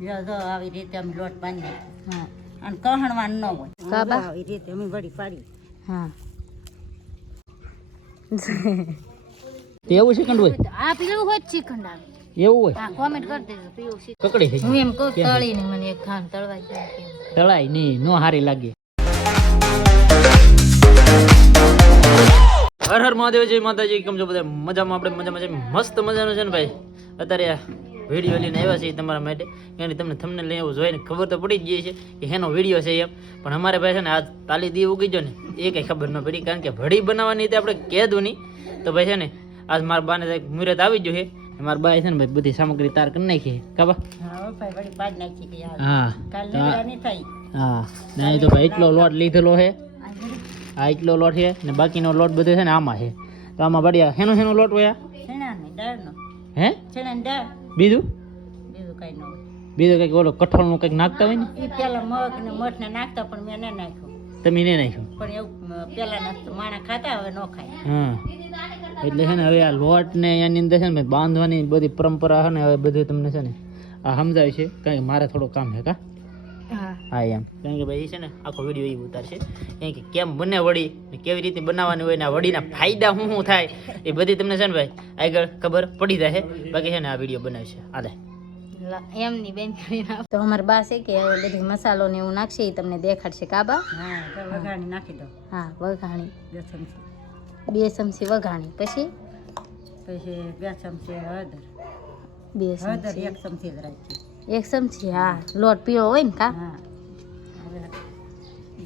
જો આવી રીતે અમે લોટ બાંધી હા અને કહણવાનું ન હોય કાબા આવી રીતે અમે વળી પાડી હા એવું શ્રીખંડ હોય આ પીળું હોય શ્રીખંડ આવે એવું હોય હા કોમેન્ટ કરી દેજો પીળું શ્રીખંડ કકડી થઈ હું એમ કહું તળીને મને એક ખાન તળવાઈ જાય તળાય નહીં નો હારી લાગે હર હર મહાદેવ જય માતાજી કેમ છો બધા મજામાં આપણે મજામાં મસ્ત મજાનું છે ને ભાઈ અત્યારે વિડીયો લઈને આવ્યા છીએ તમારા માટે એની તમને થંબનેલ એવું જોઈને ખબર તો પડી જ ગઈ છે કે એનો વિડીયો છે એમ પણ અમારે ભાઈ છે ને આ તાલી દી ઉગી જો ને એ કંઈ ખબર ન પડી કારણ કે ભડી બનાવવાની તે આપણે કહેતું નહીં તો ભાઈ છે ને આજ મારા બાને મુહૂર્ત આવી ગયું છે મારા બાએ છે ને ભાઈ બધી સામગ્રી તાર કરી નાખી કાબા હા હા નહીં તો ભાઈ એટલો લોટ લીધેલો છે આ એટલો લોટ છે ને બાકીનો લોટ બધો છે ને આમાં છે તો આમાં બઢિયા હેનો લોટ હોય હે બીજું બીજું કંઈક ઓલો કઠોળનું કંઈક નાખતા હોય ને એ પેલા મગ ને મઠ ને નાખતા પણ મેં ન નાખ્યું તમે નહીં નાખ્યું પણ એવું પેલા માણા ખાતા હવે ન ખાય હા એટલે છે ને હવે આ લોટ ને એની અંદર છે ને બાંધવાની બધી પરંપરા છે ને હવે બધું તમને છે ને આ સમજાય છે કારણ કે મારે થોડું કામ છે કા હા એમ કારણ કે ભાઈ છે ને આખો વિડીયો એ ઉતારશે કારણ કે કેમ બને વડી ને કેવી રીતે બનાવવાની હોય ને આ વડીના ફાયદા શું થાય એ બધી તમને છે ને ભાઈ આગળ ખબર પડી જાય બાકી છે ને આ વિડીયો બનાવશે આલે એમની બેન તો અમારા બા છે કે બધી મસાલો ને એવું નાખશે એ તમને દેખાડશે કાબા હા વઘાણી નાખી દો હા વઘાણી 2 ચમચી વઘાણી પછી 2 ચમચી હળદર 2 ચમચી 1 ચમચી જ રાખી 1 ચમચી હા લોટ પીળો હોય ને કા હા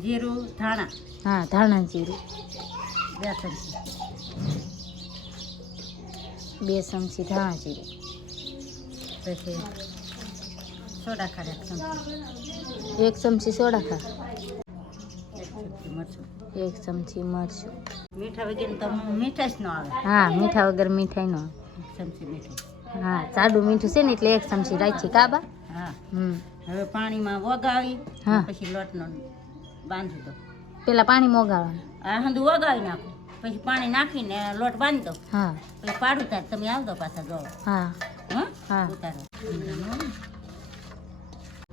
જીરું ધાણા હા ધાણા જીરું 2 ચમચી 2 ચમચી ધાણા જીરું પછી સોડા ખાંડ 1 ચમચી સોડા ખાંડ 1 ચમચી મરચું મીઠા વગર તો મીઠાશ ન આવે હા મીઠા વગર મીઠાઈ ન આવે 1 ચમચી મીઠું હા જાડું મીઠું છે ને એટલે 1 ચમચી રાખી કાબા હા હવે પાણીમાં વગાવી હા પછી લોટનો બાંધી દો પેલા પાણીમાં વગાવવાનું આ હંધું વગાવી નાખો પછી પાણી નાખીને લોટ બાંધી દો હા પછી પાડું ત્યારે તમે આવજો પાછા જો હા હા ઉતારો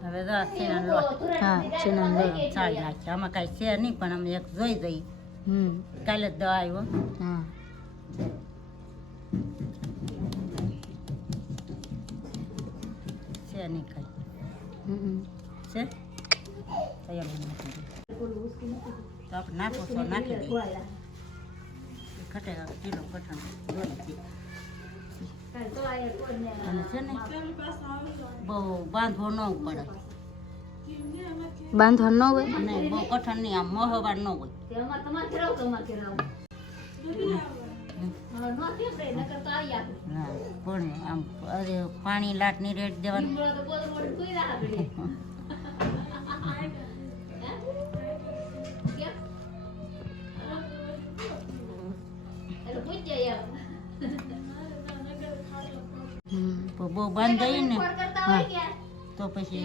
હવે જો ચીનાનો લોટ હા ચીનાનો લોટ ચાળી નાખીએ આમાં કાંઈ છે નહીં પણ અમે એક જોઈ જઈએ કાલે જ દવા આવ્યો હા છે નહીં કાંઈ છે તો આપણે નાખો તો નાખી દઈએ ખટે કિલો કઠણ અને છે ને બહુ બાંધવો ન પડે બાંધવા ન હોય નહીં બહુ કઠણ નહીં આમ મોહવાર ન હોય કોણ આમ અરે પાણી લાટની રેટ દેવાનું બહુ બાંધાય ને હા તો પછી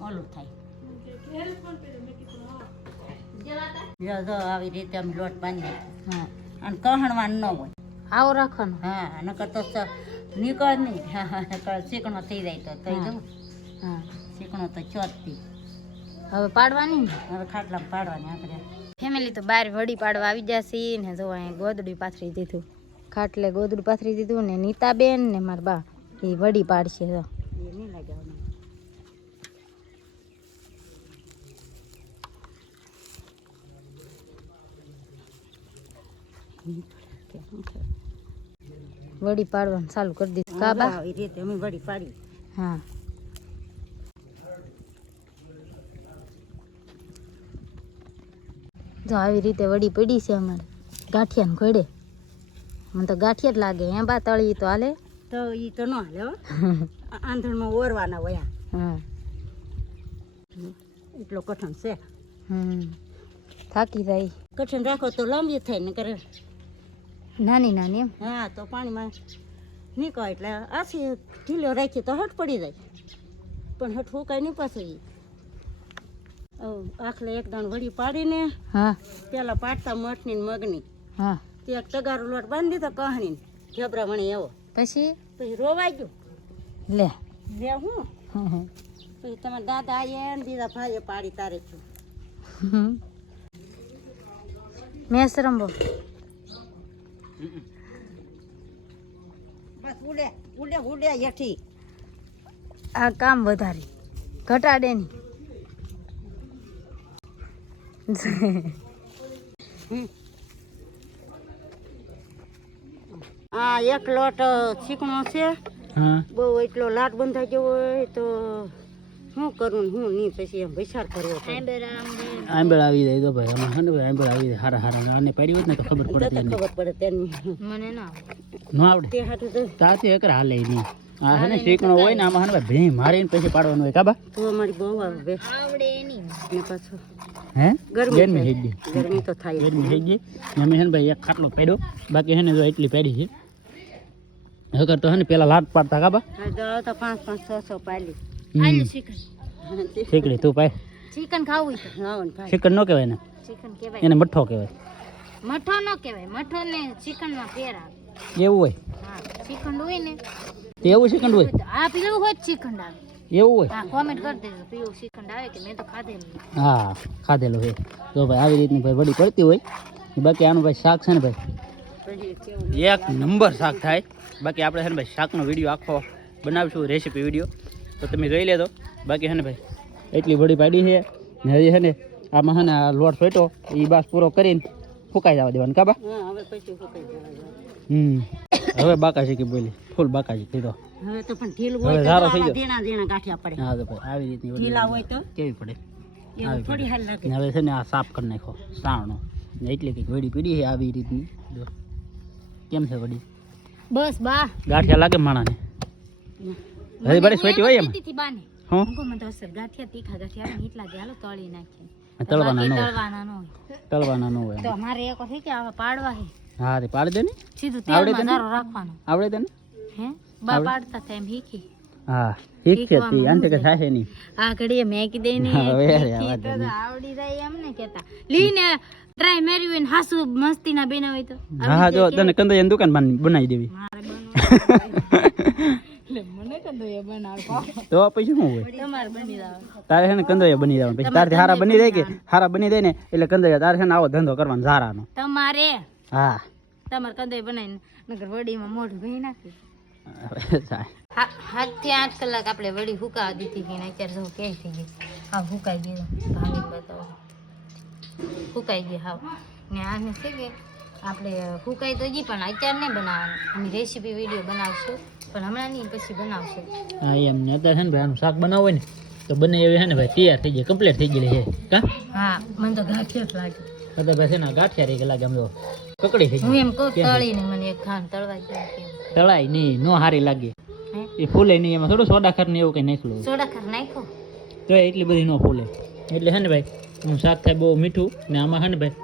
ઓલું થાય જો આવી રીતે અમે લોટ બાંધી હા અને કહણવાનું ન હોય આવો રાખવાનું હા નકર તો નીકળ નહીં ચીકણો થઈ જાય તો જવું હા ચીકણો તો ચોથથી હવે પાડવાની ને હવે ખાટલામાં પાડવાની આપણે ફેમિલી તો બહાર વડી પાડવા આવી જશે ને જો અહીંયા ગોદડું પાથરી દીધું ખાટલે ગોદડું પાથરી દીધું ને નીતાબેન ને મારા બા એ વડી પાડશે તો એ નહીં લાગ્યા વડી પાડવાનું ચાલુ કરી દીધું કાબા આવી રીતે અમે વડી પાડી હા જો આવી રીતે વડી પડી છે અમારે ગાંઠિયાને ઘોડે મને તો ગાંઠિયા જ લાગે હે બા તળી તો હાલે તો એ તો ન હાલે હો આંધણમાં ઓરવાના વયા હા એટલો કઠણ છે થાકી જાય કઠણ રાખો તો લાંબી થાય ને કરે નાની નાની એમ હા તો પાણીમાં નીકળે એટલે આછી ઢીલો રાખીએ તો હટ પડી જાય પણ હટ ફૂકાય નહીં પાછું આખલે એક દાણ વડી પાડીને હા પેલા પાડતા મઠની ને મગની હા તે એક તગારો લોટ બાંધી દીધો કહણી ઢેબરા વણી એવો પછી રોવાઈ ગયું લે લે હું પછી તમારા દાદા આયા ને બીજા ભાઈએ પાડી તારે છું મેસ રમવો બસ ઉડે ઉડે ઉડે યઠી આ કામ વધારે ઘટાડે નહીં આ એક લોટ ચીકણો છે હા બહુ એટલો લાટ બંધાઈ ગયો હોય તો શું કરું ને હું નહીં પછી એમ વિચાર કર્યો તો આંબેળ આવી જાય તો ભાઈ આમાં ને આંબેળ આવી જાય હારા હારા આને પાડી હોત ને તો ખબર પડે તો ખબર પડે તેની મને ના ન આવડે તે હાટું તો તાતી એકર હાલે નહીં આ હે ને શીકણો હોય ને આમાં હે ને ભી મારીને પછી પાડવાનું હોય કાબા તો અમારી બહુ આવે આવડે નહીં ને પાછું હે ગરમી ગરમી થઈ ગઈ ગરમી તો થાય ગરમી થઈ ગઈ ને અમે હે ને ભાઈ એક ખાટલો પાડ્યો બાકી હે ને જો એટલી પાડી છે હકર તો હે ને પેલા લાટ પાડતા કાબા તો 5 5 6 6 પાલી આલુ ચિકન શીકડી તું પાય ચિકન ખાવું છે લાવો ને ભાઈ ચિકન નો કહેવાય ને ચિકન કહેવાય એને મઠ્ઠો કહેવાય મઠો નો કહેવાય મઠો ને ચિકન માં ફેર આવે એવું હોય હા ચિકન હોય ને તો એવું ચિકન હોય આ પેલું હોય ચિકન આવે એવું હોય હા કોમેન્ટ કરી દેજો પીવું ચિકન આવે કે મેં તો ખાધેલું હા ખાધેલું છે તો ભાઈ આવી રીતની ભાઈ વડી પડતી હોય બાકી આનું ભાઈ શાક છે ને ભાઈ એક નંબર શાક થાય બાકી આપણે છે ને ભાઈ શાકનો વિડીયો આખો બનાવીશું રેસીપી વિડીયો તો તમે જોઈ લેજો બાકી છે ને ભાઈ એટલી વડી પાડી છે ને હજી છે ને આમાં છે ને આ લોટ ફેટો એ બાસ પૂરો કરીને ફૂંકાઈ જવા દેવાનું કાબા હા હવે પછી સુકાઈ જવા હવે બાકાશી કે બોલી ફૂલ બાકાશી કીધો હવે તો પણ ઢીલ હવે હોય તો ધારો થઈ આવા ગયો. દેણા દેણા ગાંઠિયા પડે હા તો ભાઈ આવી રીતની વડી ઢીલા હોય તો કેવી પડે એવું થોડી હાલ લાગે ને હવે છે ને આ સાફ કરી નાખો સાવણો ને એટલી કંઈક વડી પીડી છે આવી રીતની જો કેમ છે વડી બસ બા ગાંઠિયા લાગે માણાને હજી બડી સ્વેટી હોય એમ થી બાને હું હું મને તો અસર ગાંઠિયા તીખા ગાંઠિયા આવે ને એટલા દે હાલો તળી નાખીએ તળવાના ન હોય તળવાના ન હોય તળવાના ન હોય તો અમારે એક થઈ કે આવા પાડવા હે હા તે પાડી દે ને સીધું આવડે તેલમાં તને? ધારો રાખવાનો આવડે તને હે બા પાડતા હતા એમ હીખી હા ઠીક છે તી આંતે કે થાય નહીં આ ઘડીએ મેકી દઈને હા, હવે યાર, આ હીખી વાત તો નહીં. આવડી જાય એમ ને કેતા લીને ટ્રાય મેરી હોય ને હાસુ મસ્તી ના બનાવી તો હા હા જો તને કંદોયાની દુકાન બનાવી દેવી મારે મને કંદોયા બનાવ તો પછી શું હોય તમારે બની જાવ તારે છે ને કંદોયા બની જવાનું પછી તારથી હારા બની જાય કે હારા બની જાય ને એટલે કંદોયા તારે છે ને આવો ધંધો કરવાનો ઝારાનો તમારે હા તમારે કંદોય બનાવીને નગર વડીમાં મોઢું ભરી નાખી હવે થાય. 7 થી 8 કલાક આપણે વડી હુકાવા દીધી હતી ને અત્યારે જો કે થઈ ગઈ હા હુકાઈ ગઈ ભાંગી બતાવો હુકાઈ ગઈ હાવ ને આને છે કે આપણે હુકાઈ તો ગઈ પણ અત્યારે નહીં બનાવવાનું અમે રેસીપી વિડીયો બનાવશું પણ હમણાં નહીં પછી બનાવશું હા એમ ને અત્યારે છે ને ભાઈ આનું શાક બનાવવું હોય ને તો બને એવી છે ને ભાઈ તૈયાર થઈ જાય કમ્પ્લીટ થઈ ગયેલી છે કા હા મને તો ગાંઠિયા જ લાગે અત્યારે ભાઈ છે ને ગાંઠિયા રહી ગયેલા આમ જો કકડી થઈ હું ગઈ એમ કહું તળીને મને એક ખાન તળવા જેવું કેમ તળાય નહીં નો હારી લાગે હે એ ફૂલે નહીં એમાં થોડું સોડા ખાર ને એવું કંઈ નાખલું સોડા ખાર નાખો તો એટલી બધી ન ફૂલે એટલે છે ને ભાઈ આમ શાક થાય બહુ મીઠું ને આમાં છે ને ભાઈ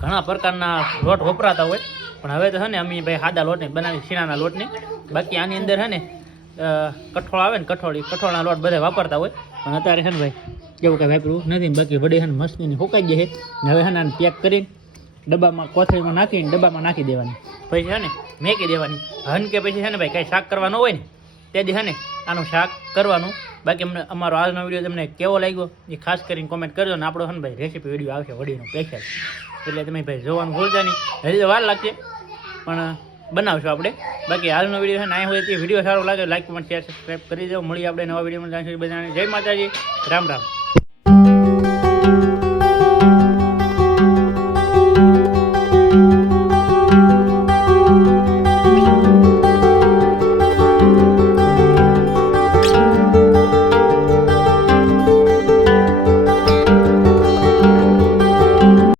ઘણા પ્રકારના લોટ વપરાતા હોય પણ હવે તો છે ને અમે ભાઈ સાદા લોટને બનાવી શીણાના લોટને બાકી આની અંદર છે ને કઠોળ આવે ને કઠોળના લોટ બધા વાપરતા હોય પણ અત્યારે છે ને ભાઈ એવું કાંઈ વાપરવું નથી ને બાકી વડી છે ને મસ્તીની ફૂંકાઈ ગઈ છે ને હવે છે ને આને પેક કરીને ડબ્બામાં કોથળીમાં નાખીને ડબ્બામાં નાખી દેવાની પછી છે ને મેકી દેવાની હન કે પછી છે ને ભાઈ કાંઈ શાક કરવાનું હોય ને તેથી છે ને આનું શાક કરવાનું બાકી અમને અમારો આજનો વિડીયો તમને કેવો લાગ્યો એ ખાસ કરીને કોમેન્ટ કરજો ને આપણો છે ને ભાઈ રેસીપી વિડીયો આવશે વડીનો સ્પેશિયલ એટલે તમે ભાઈ જોવાનું ભૂલતા નહીં હજી તો વાર લાગશે પણ બનાવશું આપણે બાકી આજનો વિડીયો છે ને અહીં હોય તે વિડીયો સારો લાગે લાઈક કમેન્ટ શેર સબસ્ક્રાઈબ કરી દો મળી આપણે નવા વિડીયોમાં જય માતાજી રામ રામ.